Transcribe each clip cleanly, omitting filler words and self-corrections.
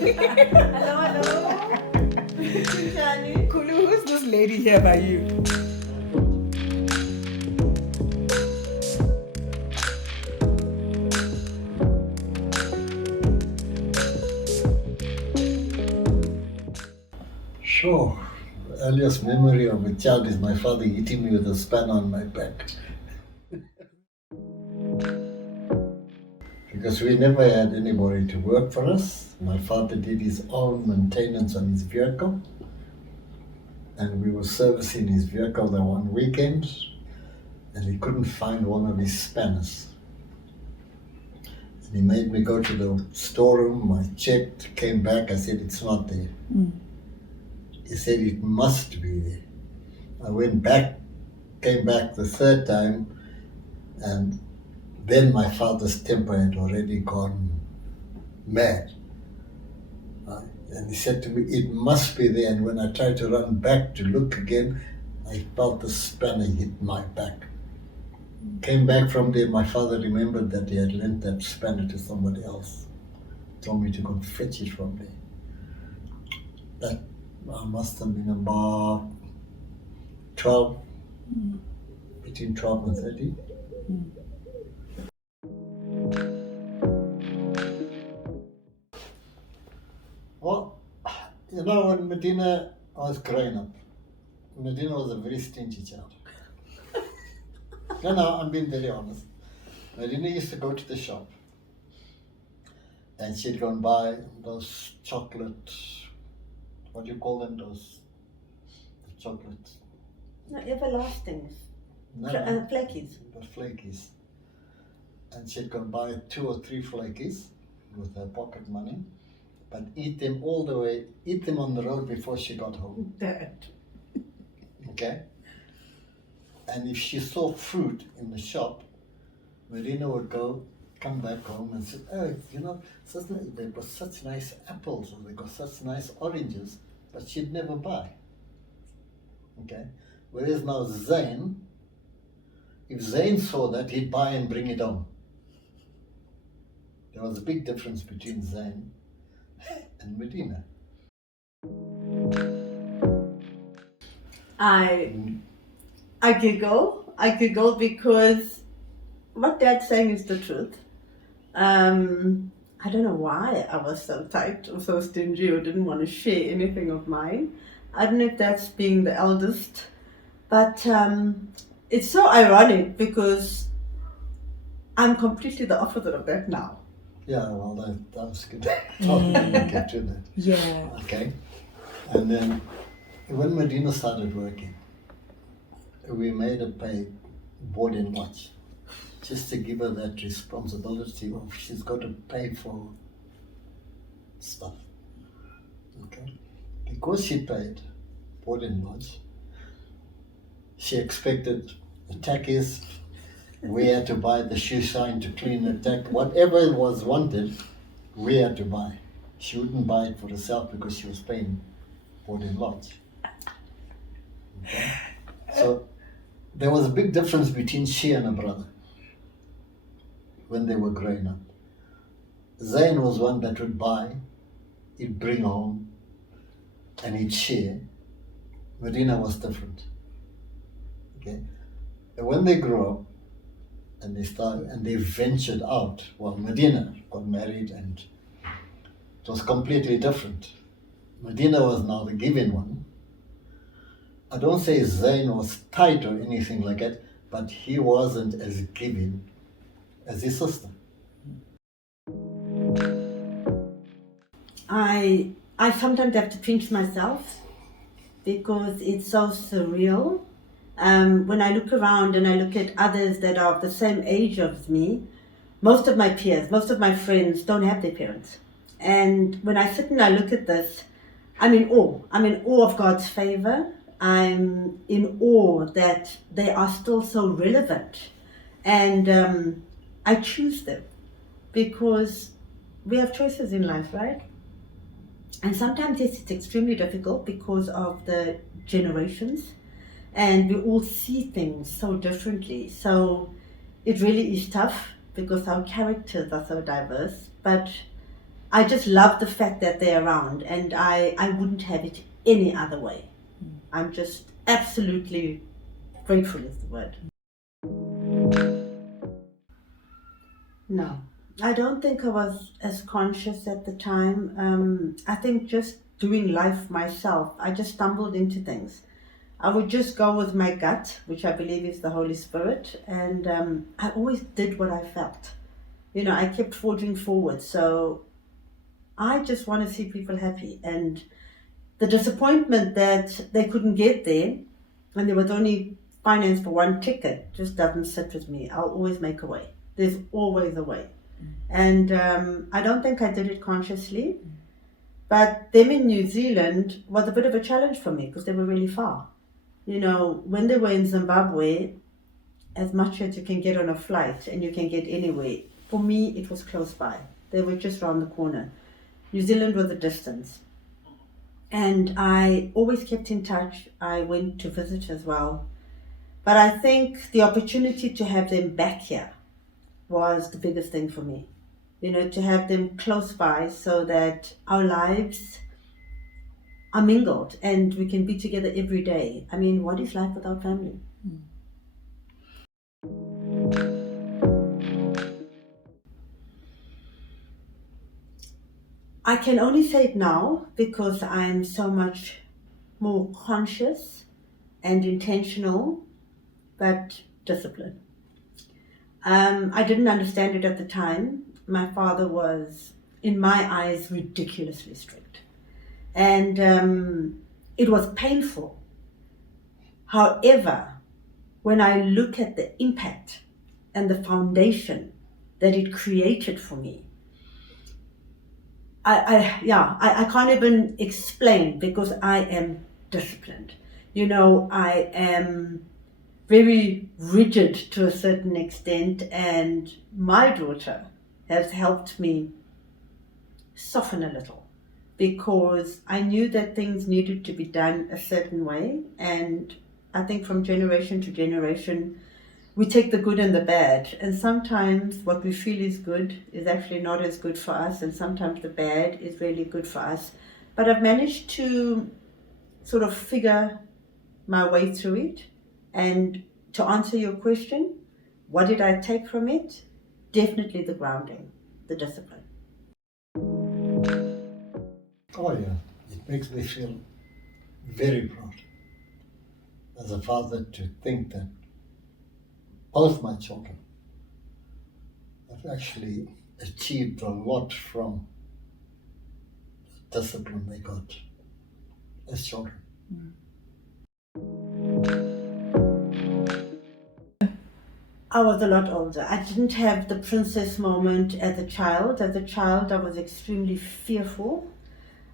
Hello. Johnny. Kulu, who's this lady here by you? Sure. The earliest memory of a child is my father hitting me with a spanner on my back. Because we never had anybody to work for us. My father did his own maintenance on his vehicle. And we were servicing his vehicle the one weekend, and he couldn't find one of his spanners. And he made me go to the storeroom. I checked, came back, I said, it's not there. He said, it must be there. I went back, came back the third time, and then my father's temper had already gone mad. And he said to me, it must be there. And when I tried to run back to look again, I felt the spanner hit my back. Came back from there, my father remembered that he had lent that spanner to somebody else. Told me to go fetch it from there. That must have been about 12, between 12 and 30. Well, you know, when Medina was growing up, Medina was a very stingy child. No, I'm being very honest. Medina used to go to the shop and she'd go and buy those chocolate, what do you call them, those chocolates? No, everlasting. No, Flakies. the flakies. And she'd go and buy 2 or 3 flakies with her pocket money, but eat them all the way, eat them on the road before she got home. Dad. Okay? And if she saw fruit in the shop, Marina would come back home and say, oh, you know, they've got such nice apples, or they've got such nice oranges, but she'd never buy. Okay? Whereas now Zayn, if Zayn saw that, he'd buy and bring it home. There was a big difference between Zayn and Medina. I giggle because what Dad's saying is the truth. I don't know why I was so tight or so stingy or didn't want to share anything of mine. I don't know if that's being the eldest, but it's so ironic because I'm completely the opposite of that now. Yeah, well, that was good. Totally didn't get to that. Yeah. Okay. And then when Medina started working, we made her pay board and lodge, just to give her that responsibility of she's got to pay for stuff. Okay? Because she paid board and lodge, she expected the tackies, we had to buy the shoe shine to clean the tack, whatever was wanted, we had to buy. She wouldn't buy it for herself because she was paying board and lodge. Okay? So there was a big difference between she and her brother when they were growing up. Zayn was one that would buy, he'd bring home, and he'd share. Medina was different. Okay? And when they grew up and they ventured out, well, Medina got married and it was completely different. Medina was now the giving one. I don't say Zayn was tight or anything like that, but he wasn't as giving as his sister. I sometimes have to pinch myself because it's so surreal. When I look around and I look at others that are of the same age as me, most of my peers, most of my friends don't have their parents. And when I sit and I look at this, I'm in awe. I'm in awe of God's favor. I'm in awe that they are still so relevant. And I choose them because we have choices in life, right? And sometimes yes, it's extremely difficult because of the generations and we all see things so differently. So it really is tough because our characters are so diverse. But I just love the fact that they're around, and I wouldn't have it any other way. I'm just absolutely grateful is the word. No, I don't think I was as conscious at the time. I think just doing life myself, I just stumbled into things. I would just go with my gut, which I believe is the Holy Spirit, and I always did what I felt. You know, I kept forging forward. So I just want to see people happy. And the disappointment that they couldn't get there and there was only finance for one ticket just doesn't sit with me. I'll always make a way. There's always a way. And I don't think I did it consciously. But them in New Zealand was a bit of a challenge for me because they were really far. You know, when they were in Zimbabwe, as much as you can get on a flight and you can get anywhere, for me it was close by. They were just around the corner. New Zealand was a distance. And I always kept in touch. I went to visit as well. But I think the opportunity to have them back here was the biggest thing for me. You know, to have them close by so that our lives are mingled and we can be together every day. I mean, what is life without family? I can only say it now because I'm so much more conscious and intentional, but disciplined. I didn't understand it at the time. My father was, in my eyes, ridiculously strict. And it was painful. However, when I look at the impact and the foundation that it created for me, I can't even explain because I am disciplined. You know, I am very rigid to a certain extent, and my daughter has helped me soften a little because I knew that things needed to be done a certain way, and I think from generation to generation we take the good and the bad, and sometimes what we feel is good is actually not as good for us, and sometimes the bad is really good for us. But I've managed to sort of figure my way through it. And to answer your question, what did I take from it? Definitely the grounding, the discipline. Oh yeah, it makes me feel very proud as a father to think that both my children have actually achieved a lot from the discipline they got as children. I was a lot older. I didn't have the princess moment as a child. As a child, I was extremely fearful.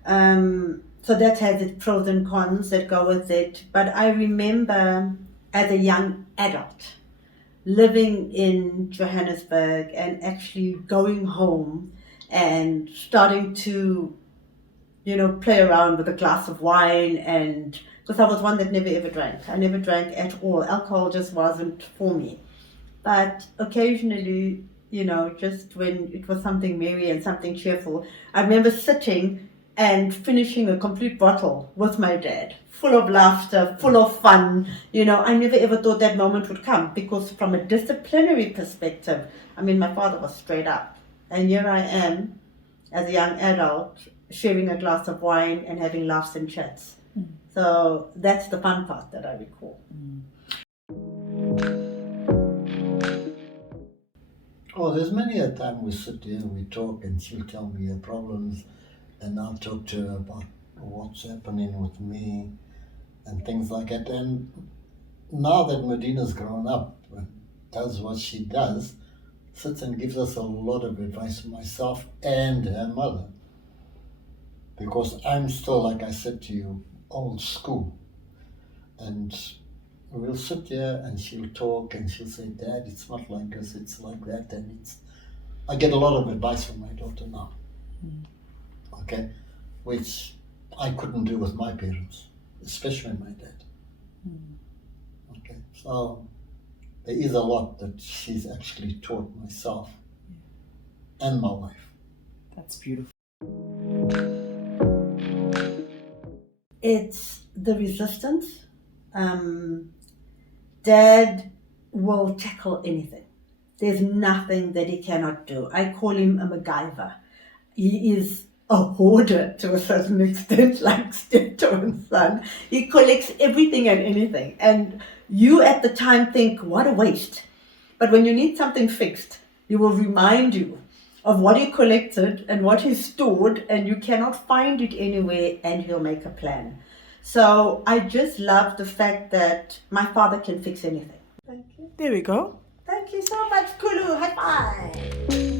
So that has its pros and cons that go with it. But I remember as a young adult living in Johannesburg and actually going home and starting to, you know, play around with a glass of wine, and because I was one that never ever drank. I never drank at all. Alcohol just wasn't for me. But occasionally, you know, just when it was something merry and something cheerful, I remember sitting and finishing a complete bottle with my dad, full of laughter, full of fun. You know, I never ever thought that moment would come because from a disciplinary perspective, I mean, my father was straight up. And here I am as a young adult sharing a glass of wine and having laughs and chats. So that's the fun part that I recall. Oh, there's many a time we sit here and we talk and she'll tell me her problems and I'll talk to her about what's happening with me and things like that. And now that Medina's grown up and does what she does, sits and gives us a lot of advice, myself and her mother. Because I'm still, like I said to you, old school. And we'll sit here and she'll talk and she'll say, Dad, it's not like this, it's like that. And I get a lot of advice from my daughter now. Okay? Which I couldn't do with my parents, especially my dad. Okay? So there is a lot that she's actually taught myself and my wife. That's beautiful. it's the resistance. Dad will tackle anything. There's nothing that he cannot do. I call him a MacGyver. He is a hoarder to a certain extent, like Stepto and Son. He collects everything and anything. And you at the time think, what a waste. But when you need something fixed, he will remind you of what he collected and what he stored, and you cannot find it anywhere, and he'll make a plan. So I just love the fact that my father can fix anything. Thank you. There we go. Thank you so much, Kulu. High five.